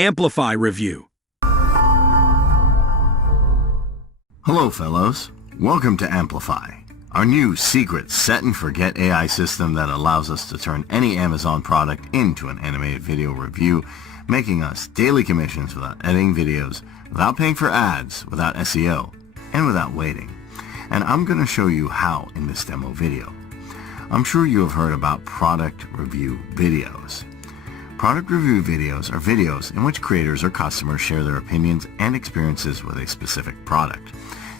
Amplify review. Hello fellows, welcome to Amplify, our new secret set and forget AI system that allows us to turn any Amazon product into an animated video review, making us daily commissions without editing videos, without paying for ads, without SEO, and without waiting. And I'm going to show you how in this demo video. I'm sure you have heard about product review videos. Product review videos are videos in which creators or customers share their opinions and experiences with a specific product.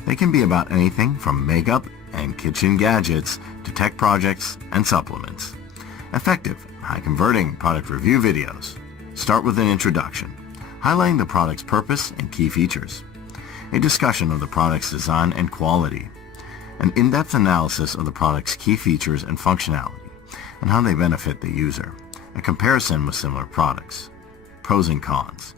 They can be about anything from makeup and kitchen gadgets to tech projects and supplements. Effective, high-converting product review videos start with an introduction, highlighting the product's purpose and key features, a discussion of the product's design and quality, an in-depth analysis of the product's key features and functionality, and how they benefit the user, a comparison with similar products, pros and cons,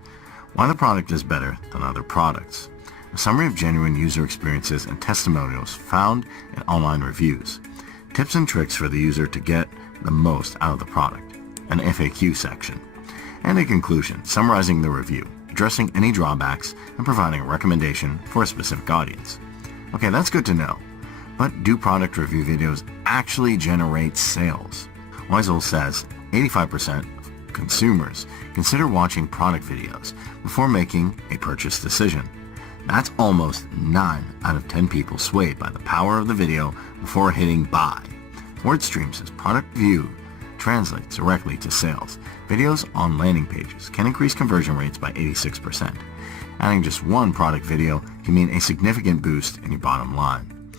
why the product is better than other products, a summary of genuine user experiences and testimonials found in online reviews, tips and tricks for the user to get the most out of the product, an FAQ section, and a conclusion summarizing the review, addressing any drawbacks, and providing a recommendation for a specific audience. Okay, that's good to know, but do product review videos actually generate sales? Weisel says 85% of consumers consider watching product videos before making a purchase decision. That's almost 9 out of 10 people swayed by the power of the video before hitting buy. WordStream says product review translates directly to sales. Videos on landing pages can increase conversion rates by 86%. Adding just one product video can mean a significant boost in your bottom line.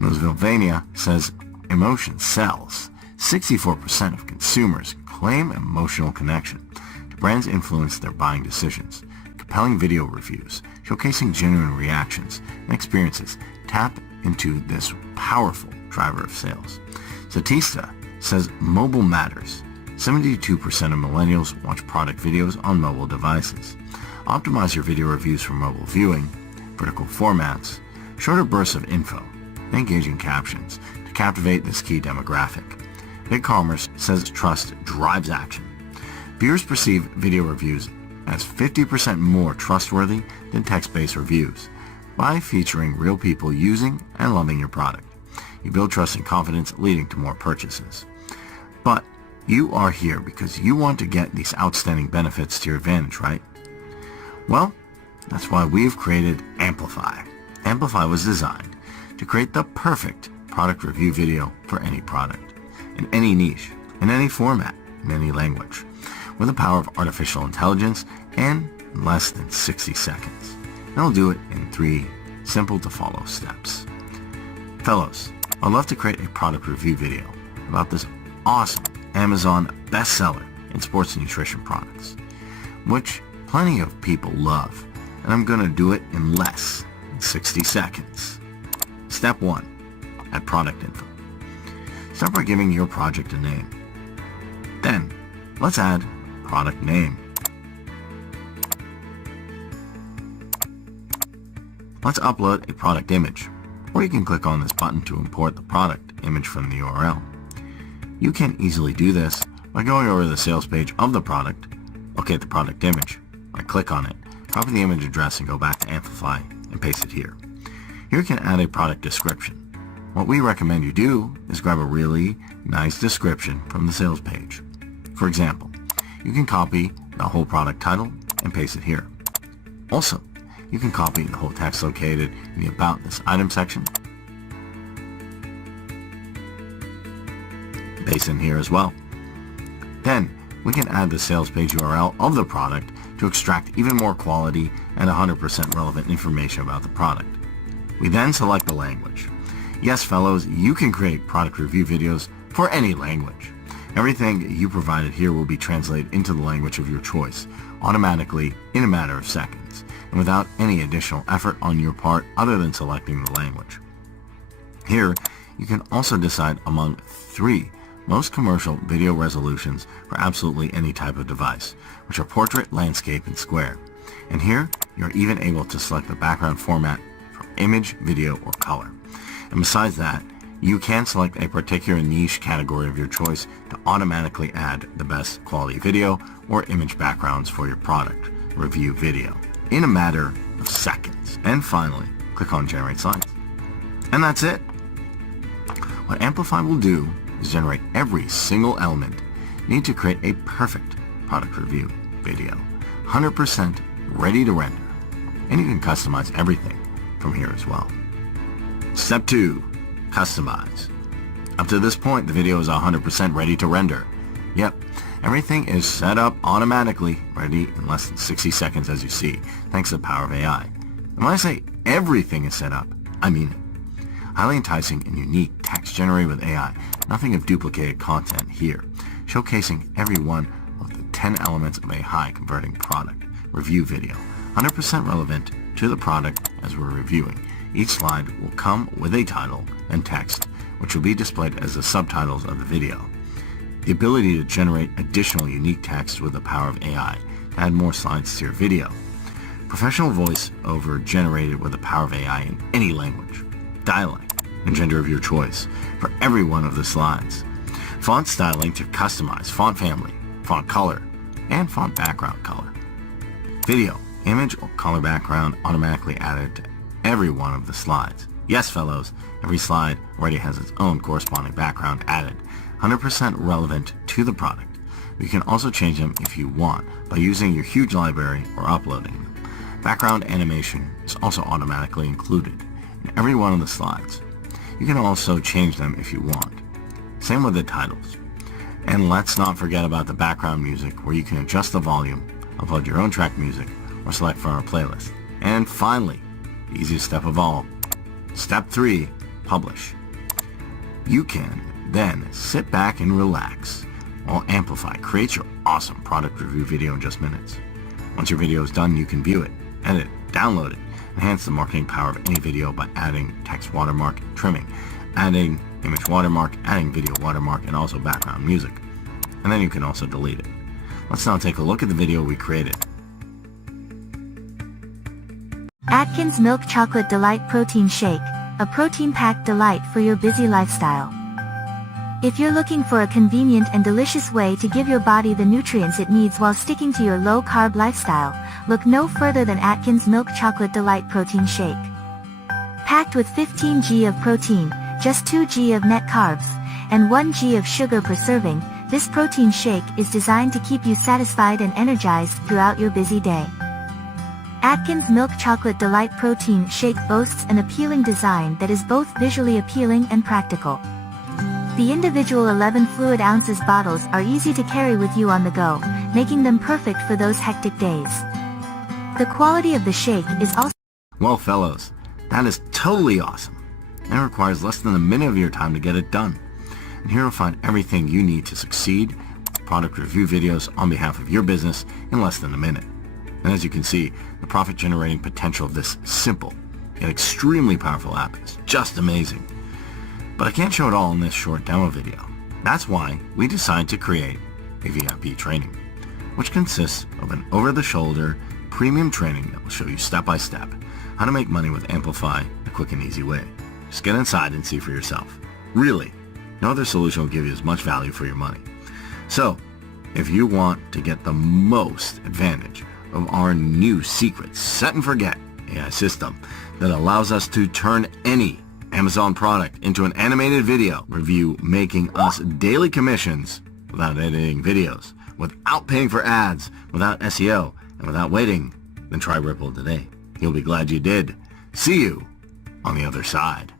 Nosvilvania says emotion sells. 64% of consumers claim emotional connection to brands influence their buying decisions. Compelling video reviews showcasing genuine reactions and experiences tap into this powerful driver of sales. Statista says mobile matters. 72% of millennials watch product videos on mobile devices. Optimize your video reviews for mobile viewing, vertical formats, shorter bursts of info, and engaging captions to captivate this key demographic. BigCommerce says trust drives action. Viewers perceive video reviews as 50% more trustworthy than text-based reviews by featuring real people using and loving your product. You build trust and confidence, leading to more purchases. But you are here because you want to get these outstanding benefits to your advantage, right? Well, that's why we've created Amplify. Amplify was designed to create the perfect product review video for any product, in any niche, in any format, in any language, with the power of artificial intelligence and in less than 60 seconds. And I'll do it in 3 simple to follow steps. Fellows, I'd love to create a product review video about this awesome Amazon bestseller in sports nutrition products, which plenty of people love, and I'm gonna do it in less than 60 seconds. Step 1, add product info. Start by giving your project a name. Then, let's add product name. Let's upload a product image, or you can click on this button to import the product image from the URL. You can easily do this by going over to the sales page of the product, locate the product image, right click on it, copy the image address and go back to Amplify and paste it here. Here you can add a product description. What we recommend you do is grab a really nice description from the sales page. For example, you can copy the whole product title and paste it here. Also, you can copy the whole text located in the About This Item section, paste in here as well. Then, we can add the sales page URL of the product to extract even more quality and 100% relevant information about the product. We then select the language. Yes, fellows, you can create product review videos for any language. Everything you provided here will be translated into the language of your choice, automatically in a matter of seconds, and without any additional effort on your part other than selecting the language. Here, you can also decide among 3 most commercial video resolutions for absolutely any type of device, which are portrait, landscape, and square. And here, you're even able to select the background format for image, video, or color. And besides that, You can select a particular niche category of your choice to automatically add the best quality video or image backgrounds for your product review video in a matter of seconds. And finally, click on Generate Slides. And that's it. What Amplify will do is generate every single element you need to create a perfect product review video, 100% ready to render. And you can customize everything from here as well. Step 2. Customize. Up to this point, the video is 100% ready to render. Yep, everything is set up automatically, ready in less than 60 seconds as you see, thanks to the power of AI. And when I say everything is set up, I mean it. Highly enticing and unique text generated with AI, nothing of duplicated content here, showcasing every one of the 10 elements of a high converting product review video, 100% relevant to the product as we're reviewing. Each slide will come with a title and text, which will be displayed as the subtitles of the video. The ability to generate additional unique text with the power of AI to add more slides to your video. Professional voice-over generated with the power of AI in any language, dialect, and gender of your choice for every one of the slides. Font styling to customize font family, font color, and font background color. Video, image, or color background automatically added to every one of the slides. Yes, fellows, every slide already has its own corresponding background added, 100% relevant to the product. You can also change them if you want by using your huge library or uploading them. Background animation is also automatically included in every one of the slides. You can also change them if you want. Same with the titles. And let's not forget about the background music, where you can adjust the volume, upload your own track music, or select from our playlist. And finally, the easiest step of all, Step 3, Publish. You can then sit back and relax while Amplify creates your awesome product review video in just minutes. Once your video is done, you can view it, edit, download it, enhance the marketing power of any video by adding text watermark, trimming, adding image watermark, adding video watermark, and also background music. And then you can also delete it. Let's now take a look at the video we created. Atkins Milk Chocolate Delight Protein Shake, a protein-packed delight for your busy lifestyle. If you're looking for a convenient and delicious way to give your body the nutrients it needs while sticking to your low-carb lifestyle, look no further than Atkins Milk Chocolate Delight Protein Shake. Packed with 15 g of protein, just 2 g of net carbs, and 1 g of sugar per serving, this protein shake is designed to keep you satisfied and energized throughout your busy day. Atkins Milk Chocolate Delight Protein Shake boasts an appealing design that is both visually appealing and practical. The individual 11 fluid ounces bottles are easy to carry with you on the go, making them perfect for those hectic days. The quality of the shake is also... Well, fellows, that is totally awesome. And it requires less than a minute of your time to get it done. And here you'll find everything you need to succeed with product review videos on behalf of your business in less than a minute. And as you can see, the profit-generating potential of this simple yet extremely powerful app is just amazing. But I can't show it all in this short demo video. That's why we decided to create a VIP training, which consists of an over-the-shoulder premium training that will show you step-by-step how to make money with Amplify the quick and easy way. Just get inside and see for yourself. Really, no other solution will give you as much value for your money. So, if you want to get the most advantage of our new secret set and forget AI system that allows us to turn any Amazon product into an animated video review, making us daily commissions without editing videos, without paying for ads, without SEO, and without waiting, then try Ripple today. You'll be glad you did. See you on the other side.